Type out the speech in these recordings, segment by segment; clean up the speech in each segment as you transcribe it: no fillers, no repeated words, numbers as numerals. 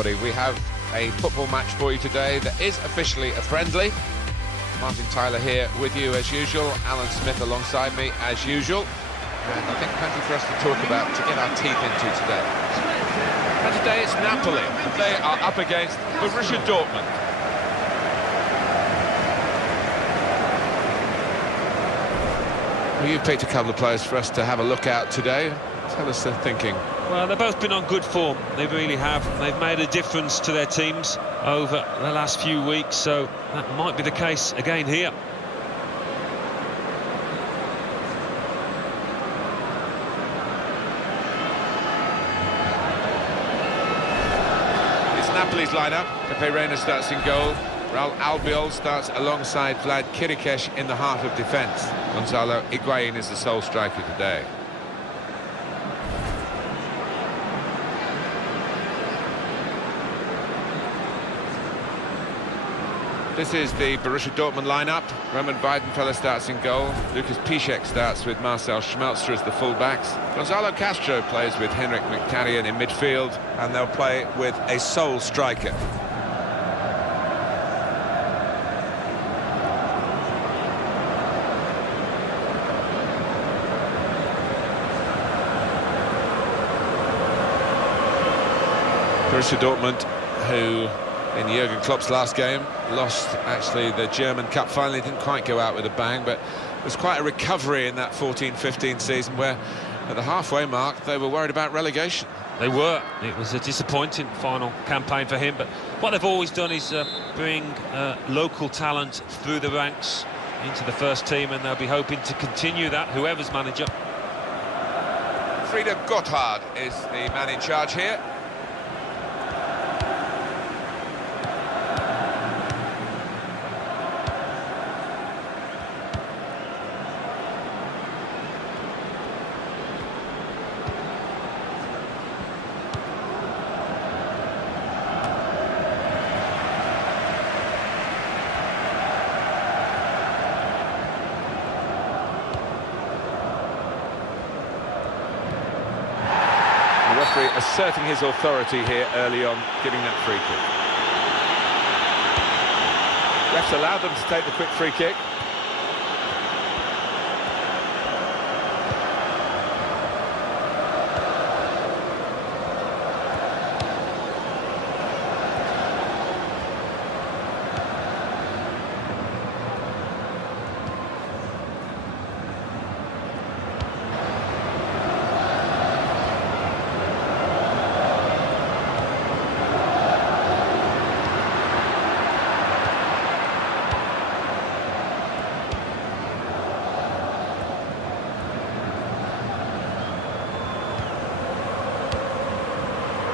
everybody. We have a football match for you today that is officially a friendly. Martin Tyler here with you as usual, Alan Smith alongside me as usual. And I think plenty for us to talk about to get our teeth into today. And today it's Napoli. They are up against Borussia Dortmund. Well, you've picked a couple of players for us to have a look at today. Tell us their thinking. Well, they've both been on good form. They really have. They've made a difference to their teams over the last few weeks, so that might be the case again here. It's Napoli's lineup. Pepe Reina starts in goal. Raul Albiol starts alongside Vlad Kirikesh in the heart of defence. Gonzalo Higuain is the sole striker today. This is the Borussia Dortmund lineup. Roman Weidenfeller starts in goal. Lucas Piszczek starts with Marcel Schmelzer as the fullbacks. Gonzalo Castro plays with Henrik Mkhitaryan in midfield, and they'll play with a sole striker. Borussia Dortmund, who in Jurgen Klopp's last game lost actually the German Cup final. Didn't quite go out with a bang, but it was quite a recovery in that 14-15 season where at the halfway mark they were worried about relegation. They were. It was a disappointing final campaign for him, but what they've always done is bring local talent through the ranks into the first team, and they'll be hoping to continue that, whoever's manager. Frieder Gotthard is the man in charge here. Asserting his authority here early on, giving that free kick. Refs allowed them to take the quick free kick.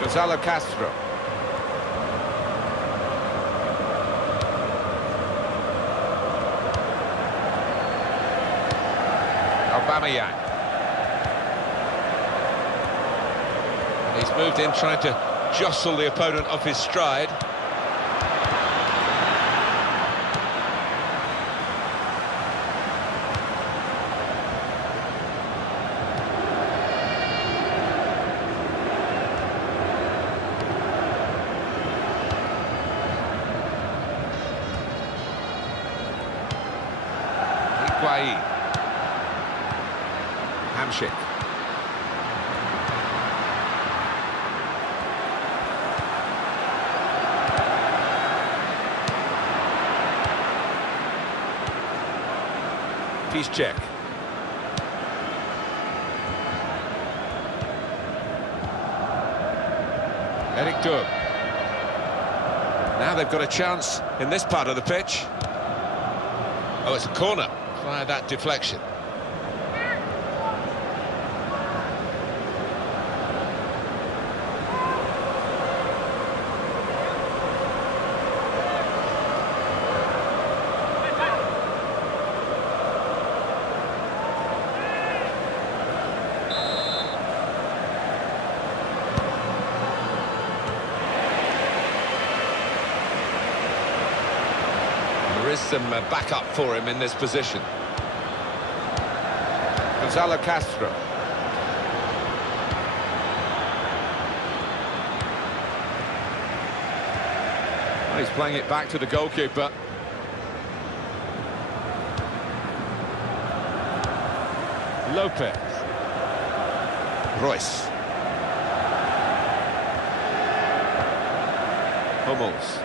Gonzalo Castro. Aubameyang. And he's moved in trying to jostle the opponent off his stride. Hamsik. Piszczek. Eric Dub. Now they've got a chance in this part of the pitch. Oh, it's a corner via that deflection. There is some backup for him in this position. Gonzalo Castro. He's playing it back to the goalkeeper. Lopez. Royce. Hummels.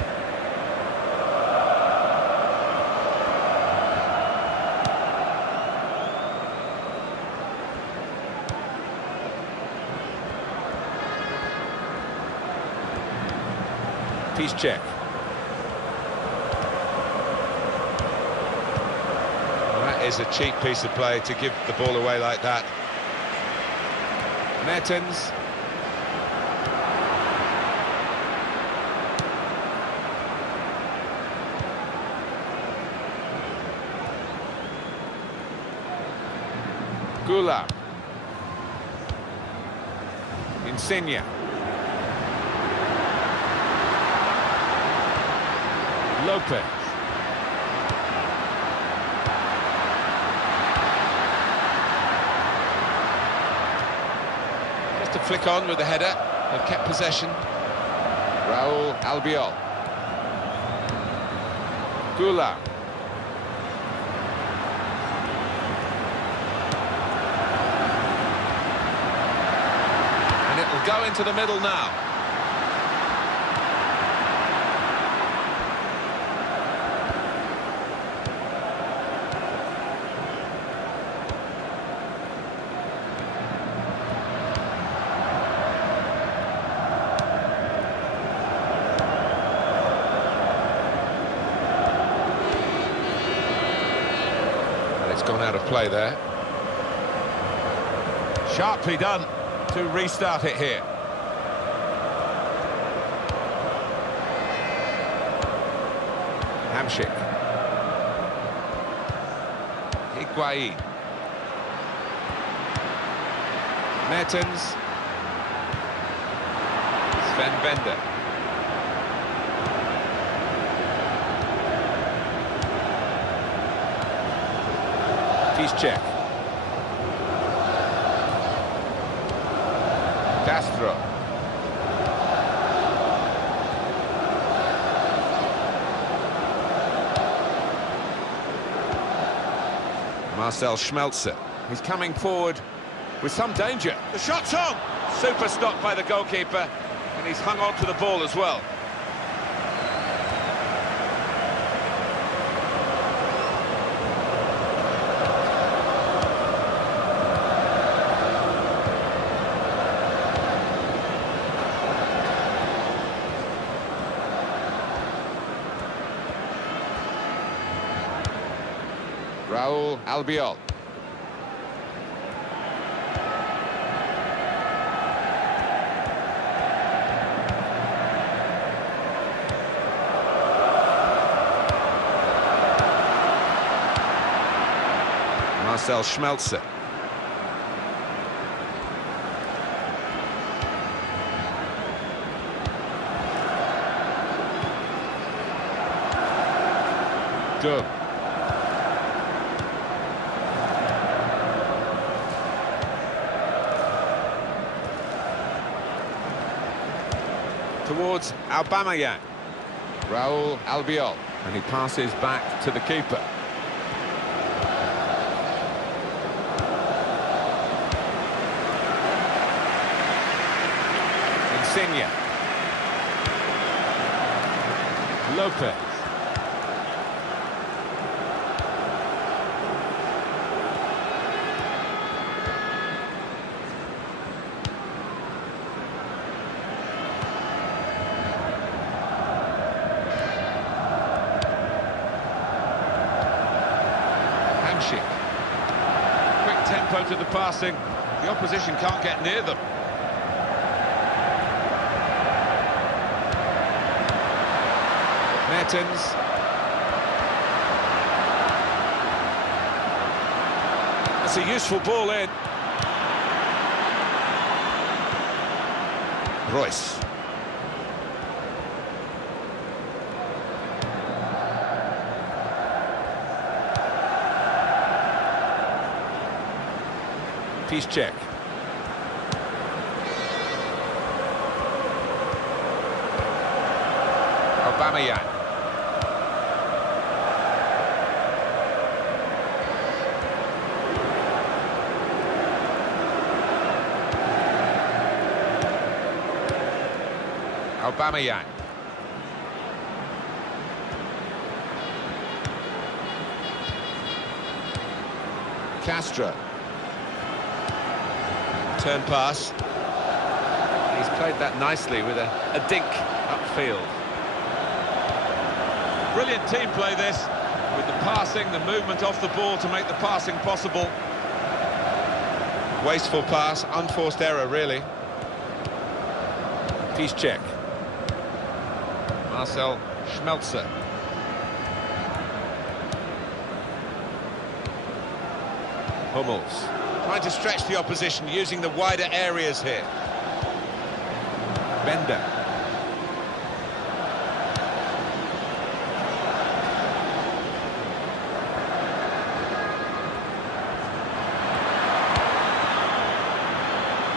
Piszczek. That is a cheap piece of play to give the ball away like that. Mertens. Gula. Insigne. Lopez. Just a flick on with the header. They've kept possession. Raul Albiol. Gula. And it will go into the middle now. It's gone out of play there. Sharply done to restart it here. Hamšík. Higuaín. Mertens. Sven Bender. Piszczek. Castro. Marcel Schmelzer. He's coming forward with some danger. The shot's on! Super stop by the goalkeeper, and he's hung on to the ball as well. Raul Albiol. Marcel Schmelzer. Good. Towards Aubameyang. Raul Albiol. And he passes back to the keeper. Insigne. Lopez. Quick tempo to the passing. The opposition can't get near them. Mertens. That's a useful ball in. Royce. Piszczek. Aubameyang. Aubameyang. Castro. Turn pass. He's played that nicely with a dink upfield. Brilliant team play this, with the passing, the movement off the ball to make the passing possible. Wasteful pass, unforced error, really. Piszczek. Marcel Schmelzer. Hummels. Trying to stretch the opposition, using the wider areas here. Bender.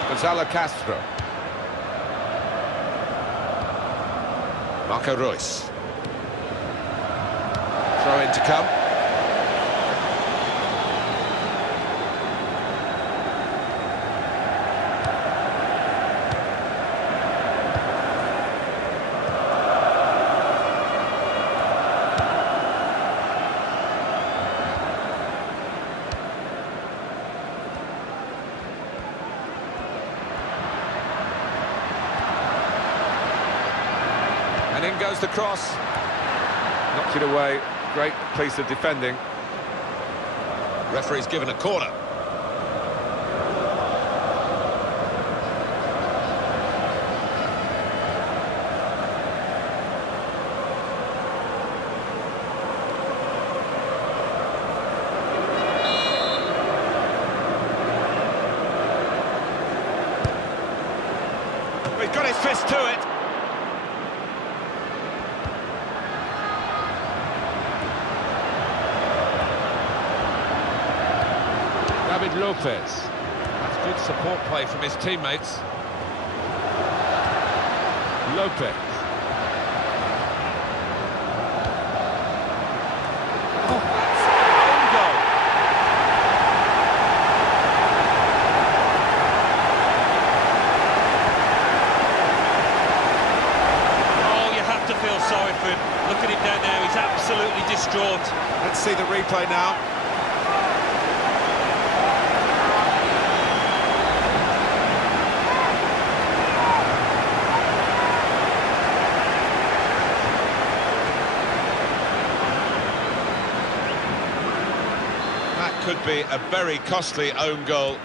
Gonzalo Castro. Marco Reus. Throw in to come. And in goes the cross. Knocked it away. Great piece of defending. Referee's given a corner. He's got his fist to it. David Lopez. That's good support play from his teammates. Lopez. Oh, that's own goal. Oh, you have to feel sorry for him. Look at him down there, he's absolutely distraught. Let's see the replay now. Could be a very costly own goal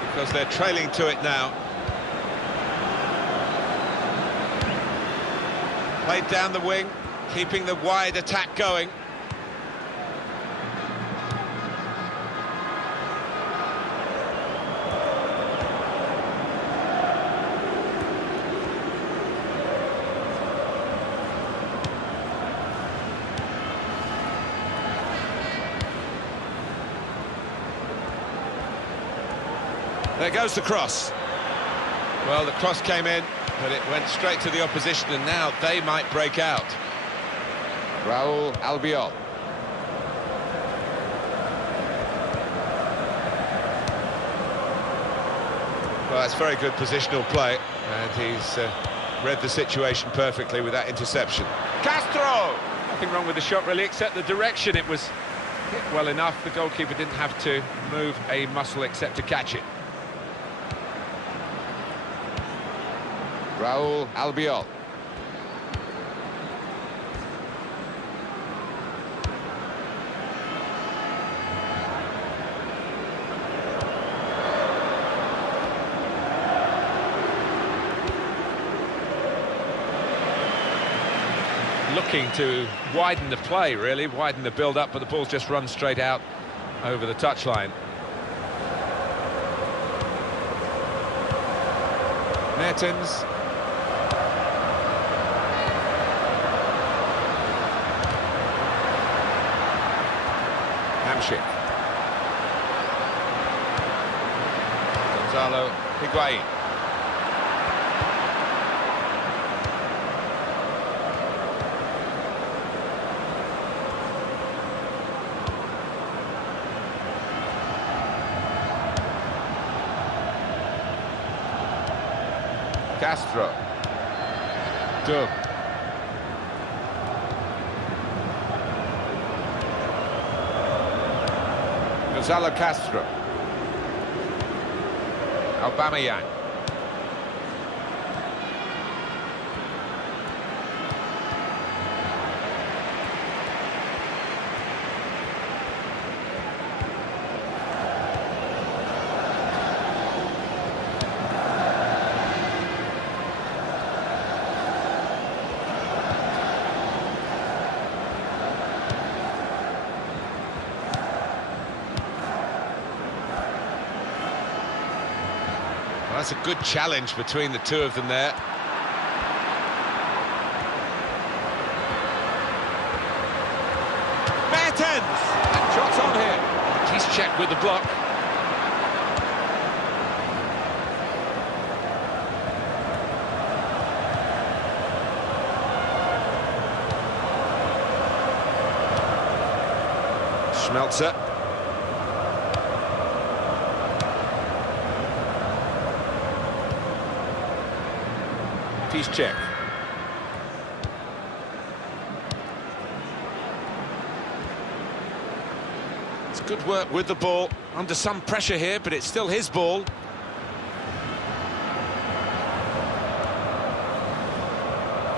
because they're trailing to it now. Played down the wing, keeping the wide attack going. There goes the cross. Well, the cross came in, but it went straight to the opposition, and now they might break out. Raul Albiol. Well, that's very good positional play, and he's read the situation perfectly with that interception. Castro! Nothing wrong with the shot, really, except the direction. It was hit well enough. The goalkeeper didn't have to move a muscle except to catch it. Raul Albiol. Looking to widen the play, really, widen the build-up, but the ball's just run straight out over the touchline. Mertens. Hamšík. Gonzalo Higuaín. Castro. Dub. Gonzalo Castro. Aubameyang. Well, that's a good challenge between the two of them there. Mertens! And shots on here. He's checked with the block. Schmelzer. Check. It's good work with the ball, under some pressure here, but it's still his ball.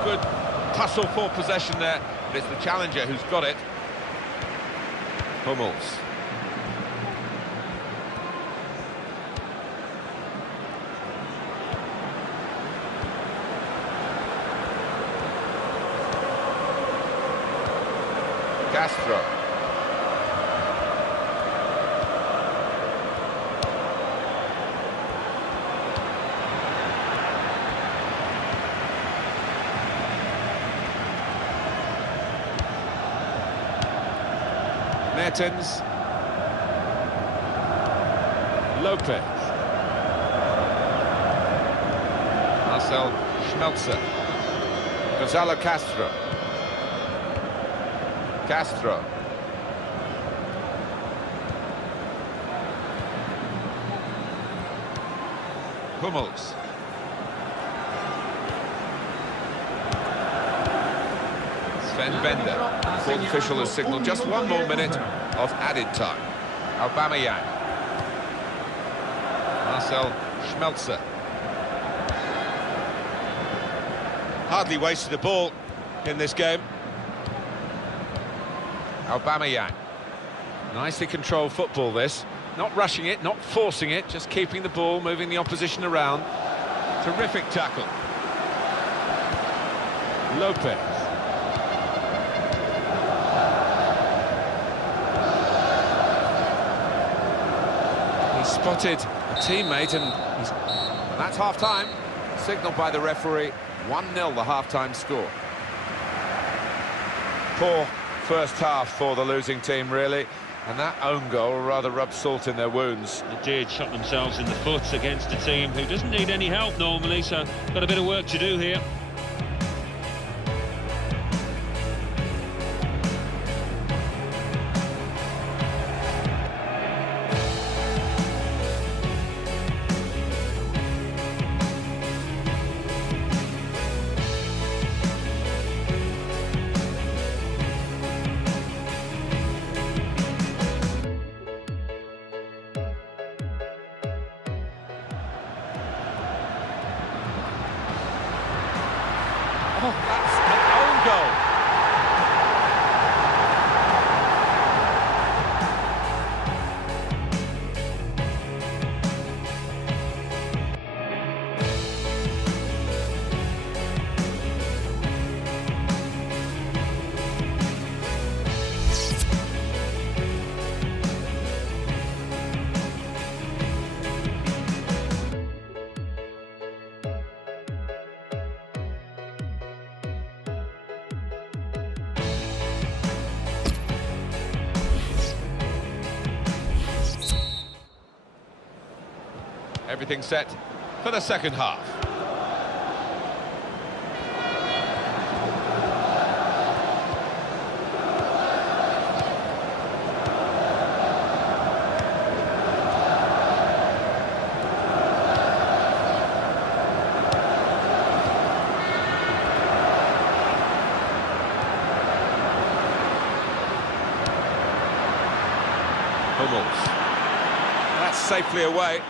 Good tussle for possession there, but it's the challenger who's got it. Hummels. Castro. Mertens. Lopez. Marcel Schmelzer. Gonzalo Castro. Castro. Hummels. Sven Bender. Fourth official has signalled just 1 more minute of added time. Aubameyang. Marcel Schmelzer. Hardly wasted a ball in this game. Aubameyang. Nicely controlled football, this. Not rushing it, not forcing it, just keeping the ball, moving the opposition around. Terrific tackle. Lopez. He spotted a teammate and that's half-time. Signalled by the referee. 1-0 the half-time score. Poor first half for the losing team, really, and that own goal rather rubbed salt in their wounds. They did shot themselves in the foot against a team who doesn't need any help normally, so got a bit of work to do here. Oh, that's an own goal. Everything set for the second half. Hummels. That's safely away.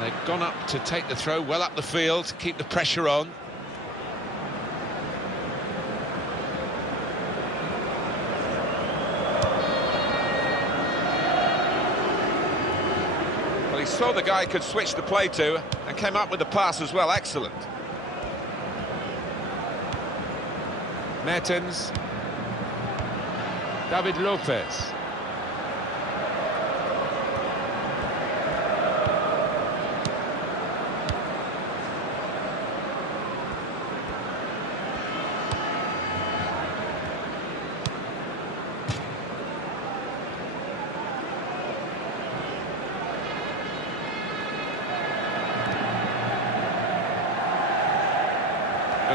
They've gone up to take the throw, well up the field, to keep the pressure on. Well, he saw the guy could switch the play to and came up with the pass as well. Excellent. Mertens. David Lopez.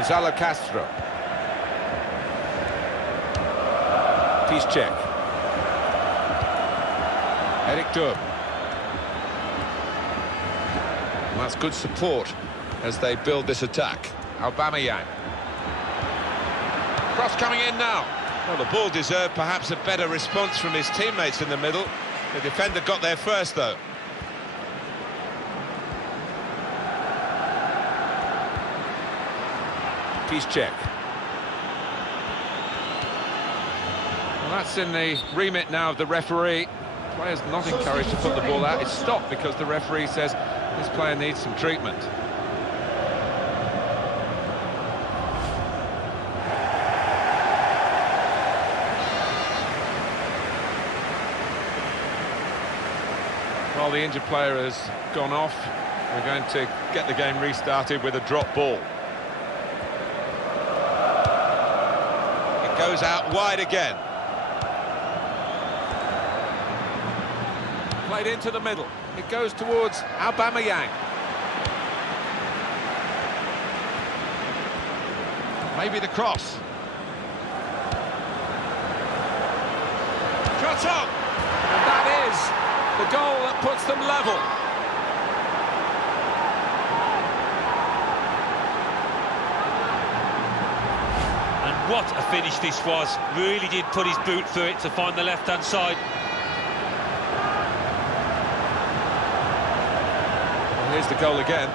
Gonzalo Castro. Piszczek. Eric Durm. Well, that's good support as they build this attack. Aubameyang. Cross coming in now. Well, the ball deserved perhaps a better response from his teammates in the middle. The defender got there first, though. Piszczek. Well, that's in the remit now of the referee. Players not encouraged to put the ball out. It's stopped because the referee says this player needs some treatment. Well, the injured player has gone off. We're going to get the game restarted with a drop ball. Goes out wide again. Played into the middle. It goes towards Aubameyang. Maybe the cross. Shot on! And that is the goal that puts them level. What a finish this was. Really did put his boot through it to find the left-hand side. Well, here's the goal again.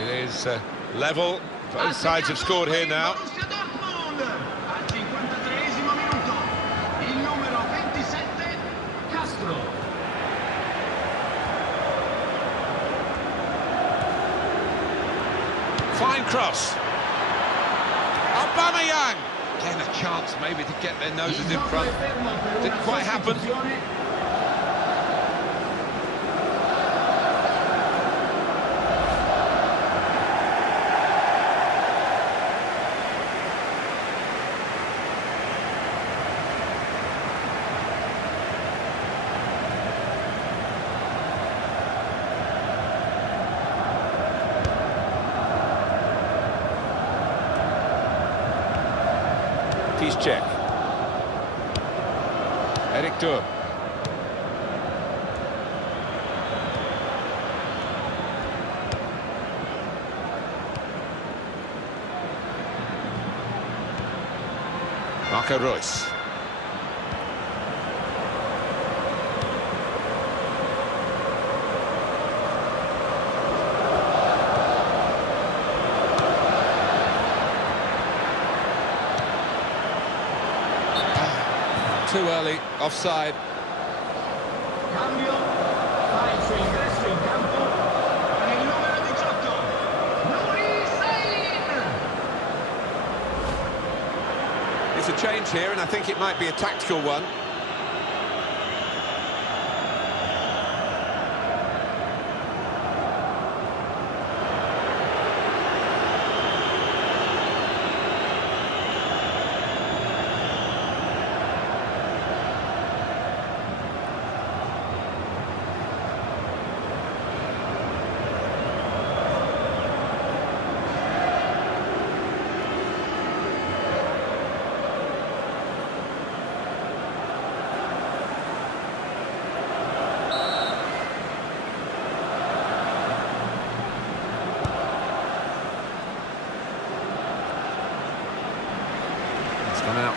It is Level. Both sides have scored here now. Borussia Dortmund al 53esimo minuto. Il numero 27 Castro. Fine cross. Aubameyang. Again, a chance maybe to get their noses in front. Didn't quite happen. Piszczek. Eric Durm. Marco Reus. Too early, offside. Cambio, fa il suo ingresso in campo con il numero 18, It's a change here, and I think it might be a tactical one.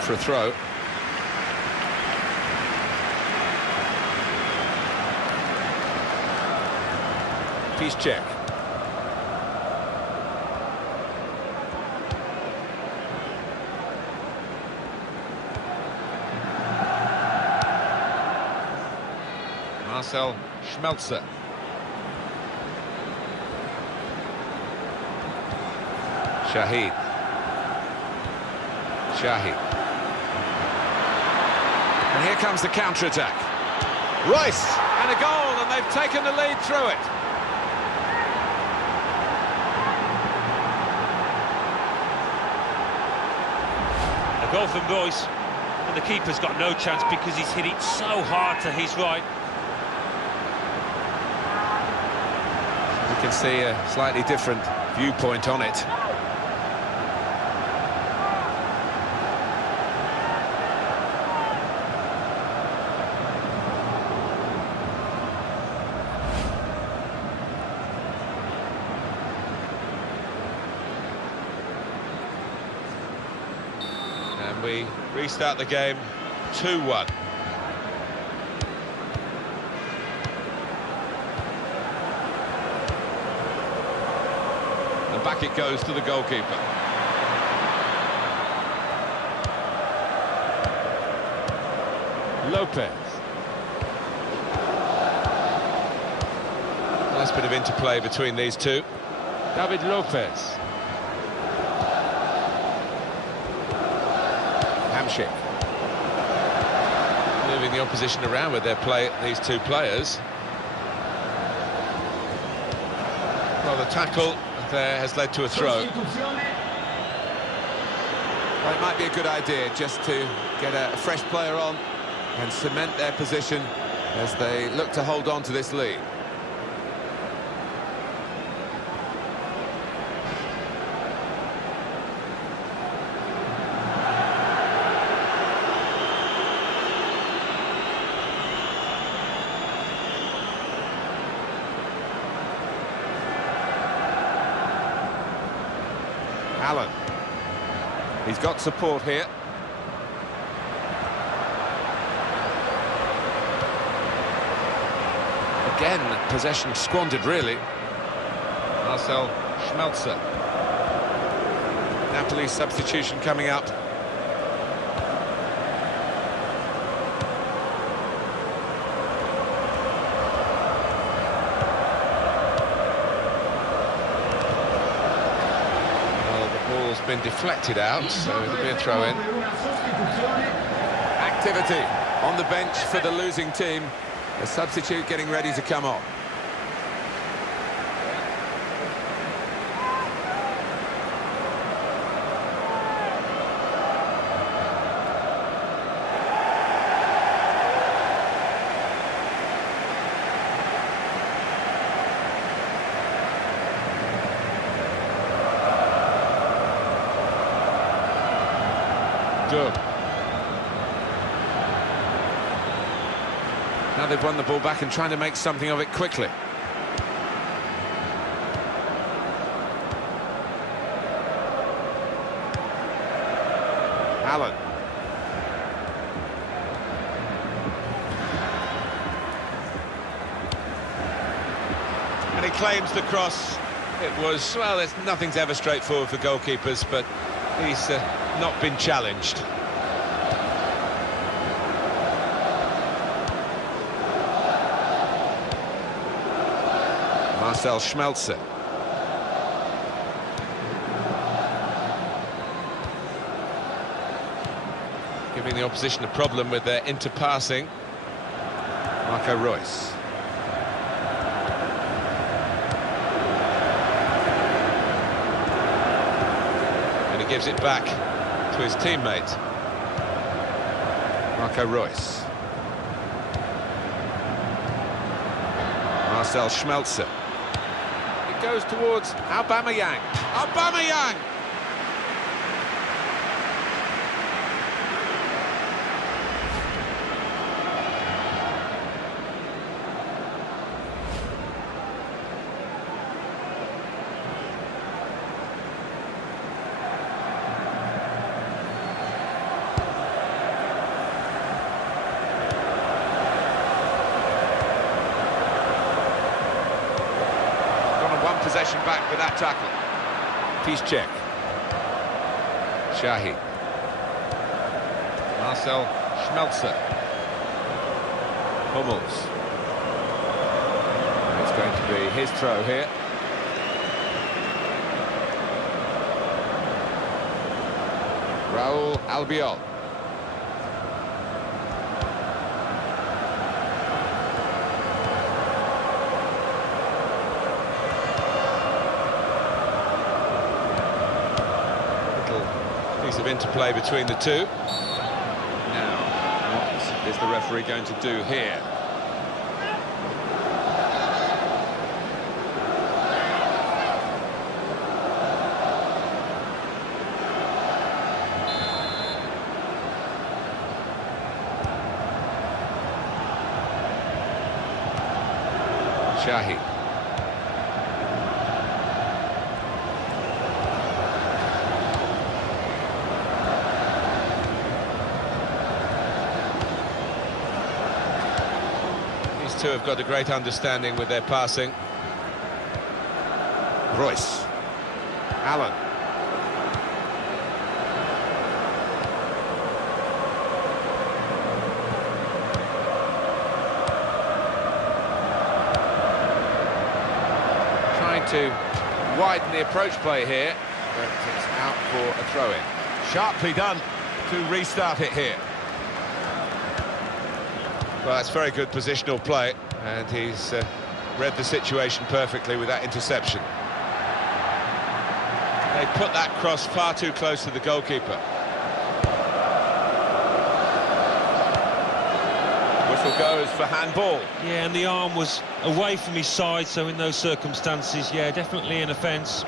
for a throw. Piszczek. Marcel Schmelzer. Shahid. And here comes the counter-attack. Royce! And a goal, and they've taken the lead through it. A goal from Royce, and the keeper's got no chance because he's hit it so hard to his right. We can see a slightly different viewpoint on it. And we restart the game 2-1. And back it goes to the goalkeeper. Lopez. Nice bit of interplay between these two. David Lopez. Hamšík. Moving the opposition around with their play, these two players. Well, the tackle there has led to a throw. Well, it might be a good idea just to get a fresh player on and cement their position as they look to hold on to this lead. Allen. He's got support here. Again, possession squandered, really. Marcel Schmelzer. Napoli substitution coming up. Been deflected out, so it'll be a throw-in. Activity on the bench for the losing team. A substitute getting ready to come on. Now they've won the ball back and trying to make something of it quickly. Allen. And he claims the cross. It was, well, nothing's ever straightforward for goalkeepers, but he's not been challenged. Marcel Schmelzer. Giving the opposition a problem with their interpassing. Marco Reus. And he gives it back to his teammate. Marco Reus. Marcel Schmelzer. It goes towards Aubameyang. Aubameyang! possession back with that tackle. Piszczek. Shahi. Marcel Schmelzer. Hummels. It's going to be his throw here. Raul Albiol. Piece of interplay between the two. Now, what is the referee going to do here? Shahi. These two have got a great understanding with their passing. Royce. Allen. Trying to widen the approach play here, but it's out for a throw-in. Sharply done to restart it here. Well, that's very good positional play, and he's read the situation perfectly with that interception. They put that cross far too close to the goalkeeper. Whistle goes for handball. Yeah, and the arm was away from his side, so in those circumstances, yeah, definitely an offence.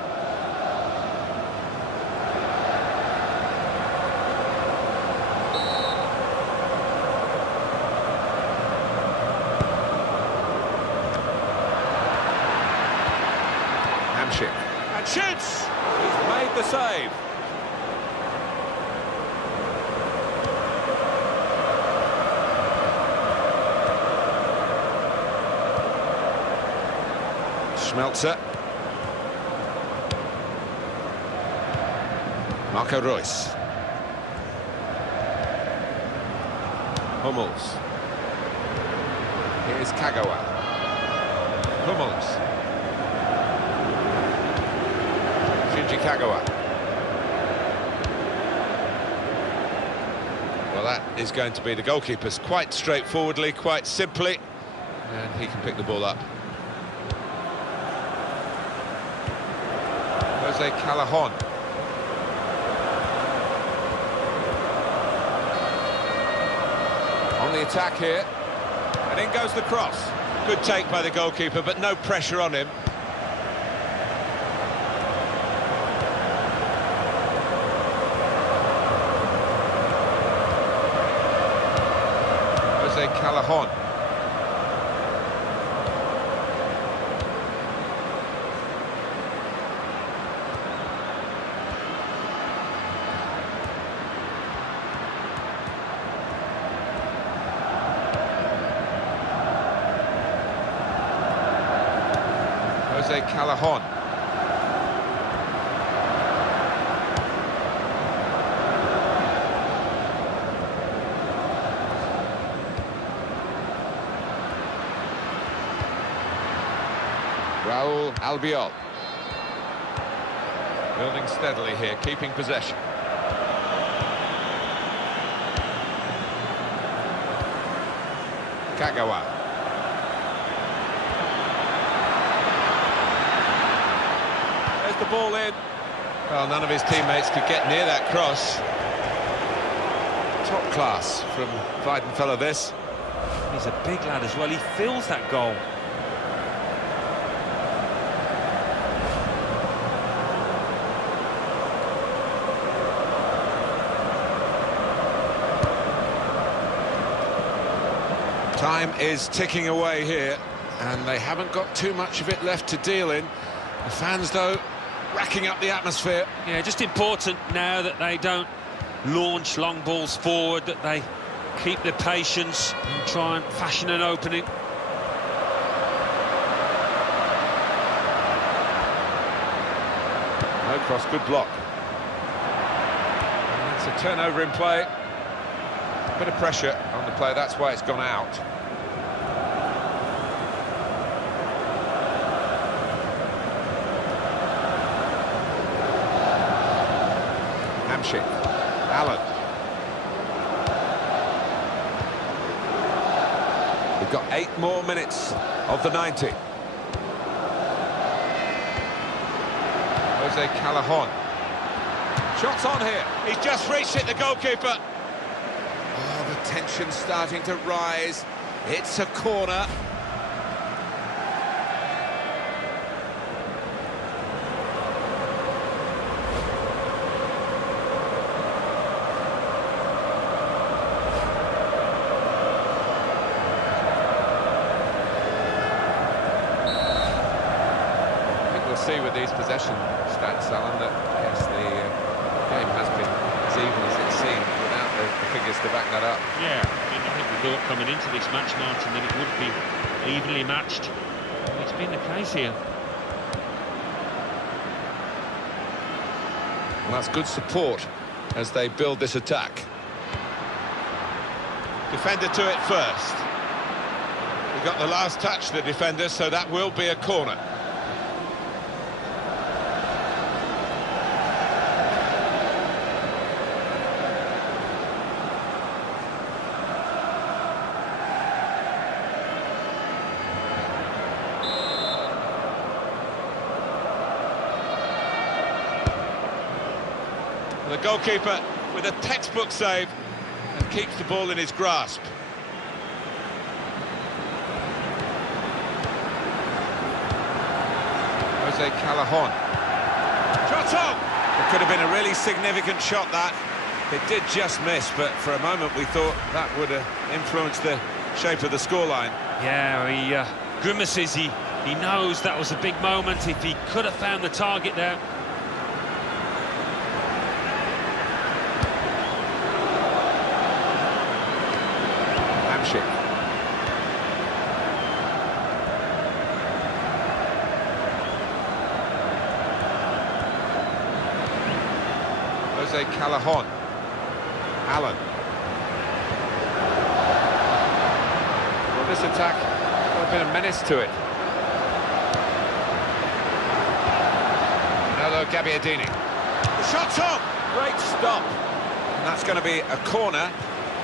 And shoots! He's made the save. Schmelzer. Marco Reus. Hummels. Here's Kagawa. Hummels. Kagawa. Well, that is going to be the goalkeeper's quite straightforwardly, quite simply, and he can pick the ball up. Jose Callahan. On the attack here. And in goes the cross. Good take by the goalkeeper, but no pressure on him. Callahan. Jose Callahan. Raul Albiol. Building steadily here, keeping possession. Kagawa. There's the ball in. Well, none of his teammates could get near that cross. Top class from Weidenfeller, this. He's a big lad as well, he feels that goal. Time is ticking away here, and they haven't got too much of it left to deal in. The fans, though, racking up the atmosphere. Yeah, just important now that they don't launch long balls forward, that they keep their patience and try and fashion an opening. across, good block. And it's a turnover in play. A bit of pressure on the play, that's why it's gone out. Hamsik, Allen. We've got 8 more minutes of the 90. Jose Callahan. Shots on here. He's just reached it, the goalkeeper. Oh, the tension's starting to rise. It's a corner. See with these possession stats, Alan, that yes, the game has been as even as it seemed without the figures to back that up. Yeah, I think we thought coming into this match, Martin, that it would be evenly matched. It's been the case here. Well, that's good support as they build this attack. Defender to it first. We got the last touch, the defender, so that will be a corner. The goalkeeper with a textbook save and keeps the ball in his grasp. Jose Callahan. Shot on! It could have been a really significant shot, that. It did just miss, but for a moment we thought that would have influenced the shape of the scoreline. Yeah, he grimaces. He knows that was a big moment. If he could have found the target there. Jose Callahan. Allen. Well, this attack has been a menace to it. Hello, Gabbiadini. The shot's on! Great stop. And that's going to be a corner,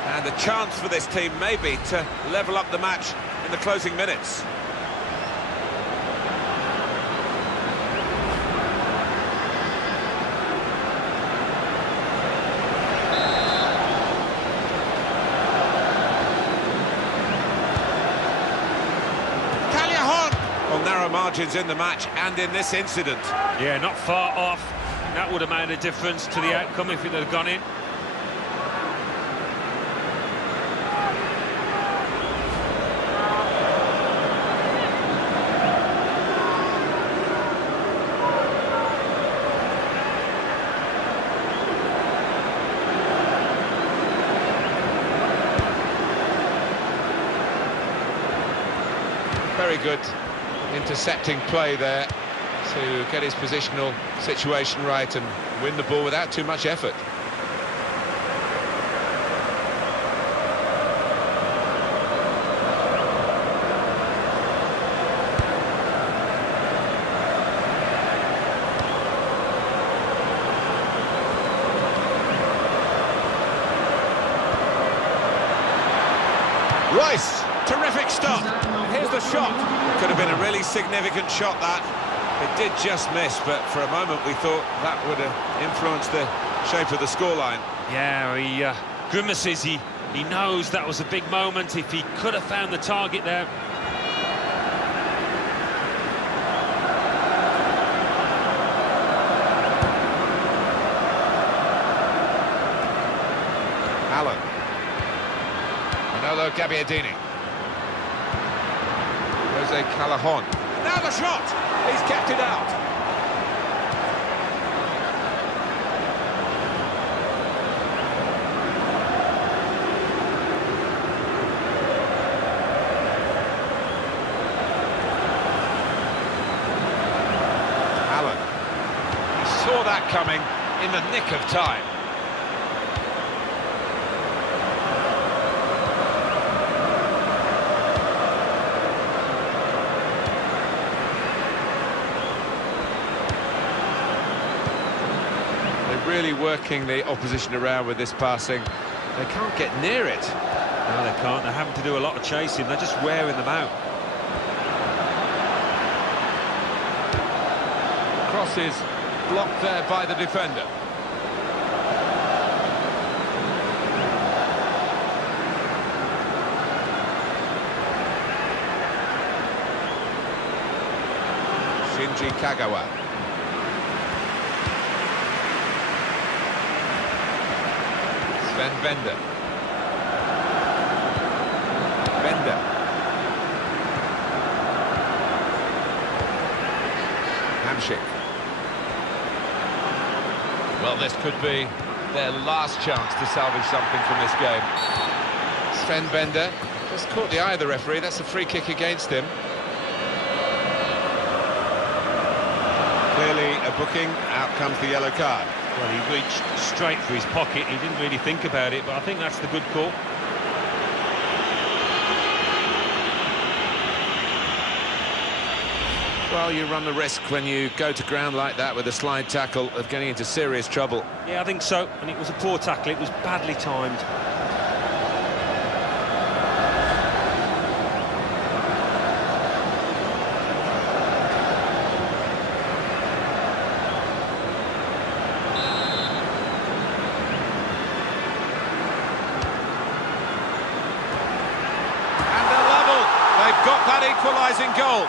and a chance for this team maybe to level up the match in the closing minutes. Narrow margins in the match and in this incident. Yeah, not far off. That would have made a difference to the outcome if it had gone in. Very good intercepting play there to get his positional situation right and win the ball without too much effort. Rice, terrific stop. Here's the shot. Could have been a really significant shot, that. It did just miss, but for a moment we thought that would have influenced the shape of the scoreline. Yeah, he grimaces. He knows that was a big moment. If he could have found the target there. Allen. Manolo Gabbiadini. Jose Callahan. Now the shot! He's kept it out. Allen. He saw that that coming in the nick of time. They're really working the opposition around with this passing. They can't get near it. No, they can't. They're having to do a lot of chasing. They're just wearing them out. Crosses blocked there by the defender. Shinji Kagawa. Sven Bender. Bender. Hamsik. Well, this could be their last chance to salvage something from this game. Sven Bender just caught the eye of the referee. That's a free kick against him. Clearly a booking, out comes the yellow card. Well, he reached straight for his pocket. He didn't really think about it, but I think that's the good call. Well, you run the risk when you go to ground like that with a slide tackle of getting into serious trouble. Yeah, I think so. And it was a poor tackle. It was badly timed. And they're level. They've got that equalising goal.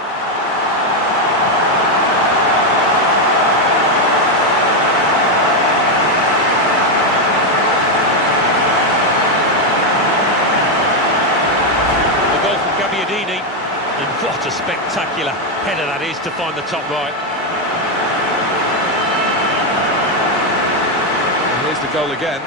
And what a spectacular header that is to find the top right. And here's the goal again.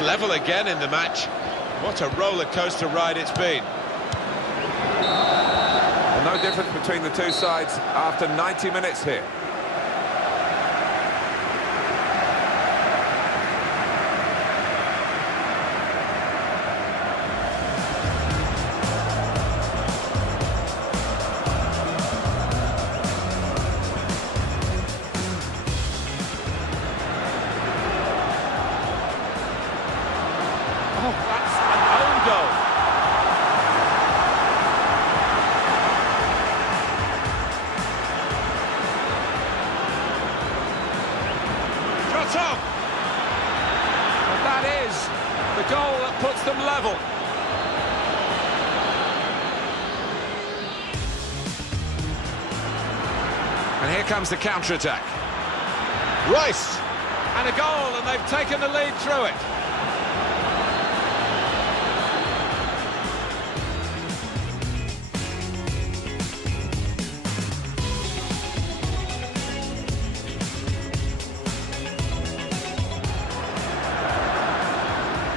Level again in the match. What a roller coaster ride it's been. Well, no difference between the two sides after 90 minutes here. Oh, that's an own goal. Shot on. And that is the goal that puts them level. And here comes the counter-attack. Rice! And a goal, and they've taken the lead through it.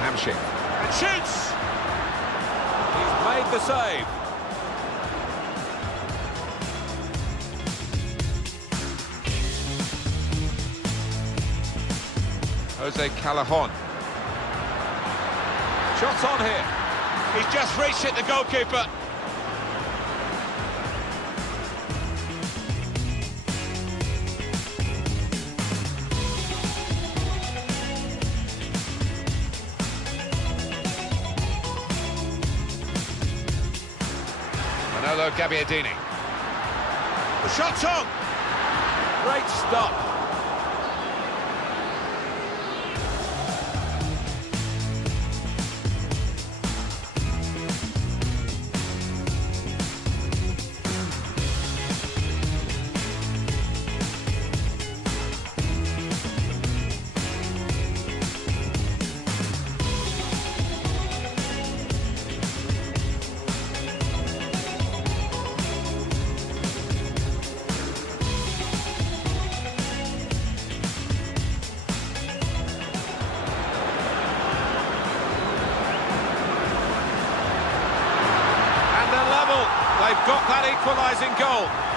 And shoots! He's made the save. Jose Callajon. Shots on here. He's just reached it, the goalkeeper. Manolo Gabbiadini. The shot's on. Great stop. that equalising goal.